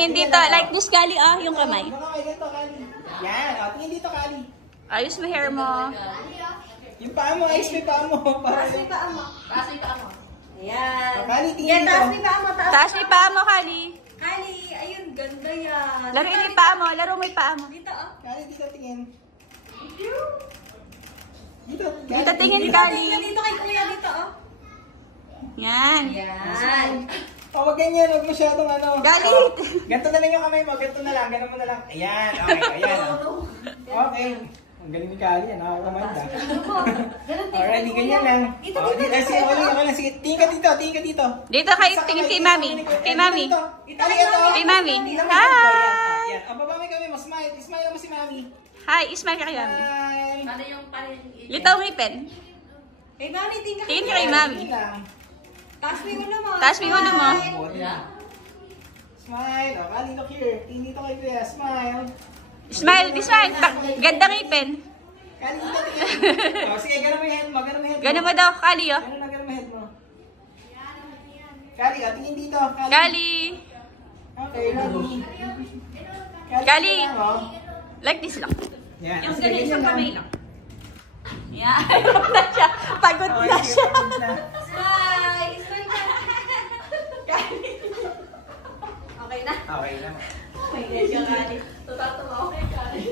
tingin dito. Like this, Kali, oh, yung kamay. Yung kamay, ganito, Kali. Yan, oh, tingin dito, Kali. Ayos mo hair mo. Yung paa mo, ayos mo yung paa mo. Taas mo yung paa mo. Taas mo yung paa mo. Ayan. Oh, Kali, tingin Yan, dito. taas mo yung paa mo. Taas mo yung paa mo, Kali. Kali, ayun, ganda yan. Laro mo yung paa mo. Laro mo yung paa mo. Dito, oh. Kali, dito tingin. Dito, Dito tingin, Kali. Dito kay kuya, dito, oh. Yan. Yan. Oh, wag ganyan, wag masyadong ano. Kali. Oh, ganito na lang yung kamay mo, ganito na lang, ganun mo na lang. Ayan, okay, ayan. Oh. Okay. Ang galing ni Kali, nakakakamad ah. Alright, ganyan lang. Dito, Oh, dito, sige, dito. okay lang. Sige, tingin ka dito, tingin ka dito. Dito kay, tingin kay Mami. Kay Mami. Kali, ito. Kay Mami. Hi! Hi. Yan, ang baba may kami, smile. Smile mo si Mami. Hi, smile ka kay Mami. Hi! Paano yung Litaw mo yung pen. Kay Mami, tingin ka. Tingin ka kay Mami. Tingin lang. Taas mo yung ulo mo. Taas mo yung ulo mo. Smile. Oh, Kali, look here. Tingin dito kay Kuya. Smile. Smile, di smile. Ganda ng pen. Kali, dito tingin. Oh, sige, ganun mo yung head mo. Ganun mo yung head mo. Ganun mo daw, Kali, oh. Ganun na, ganun mo yung head mo. Kali, oh, tingin dito. Kali. Okay, ready. Kali. lang, oh. Like this lang. Yan. Yung sige, ganun ganyan sa lang. kamay lang. Yan. Pagod na siya. Pagod Okay, na sige, siya. pagod na. Smile! Smile ka. Okay na. Okay na. Okay, Kali. Tutatawa ako kay Kali.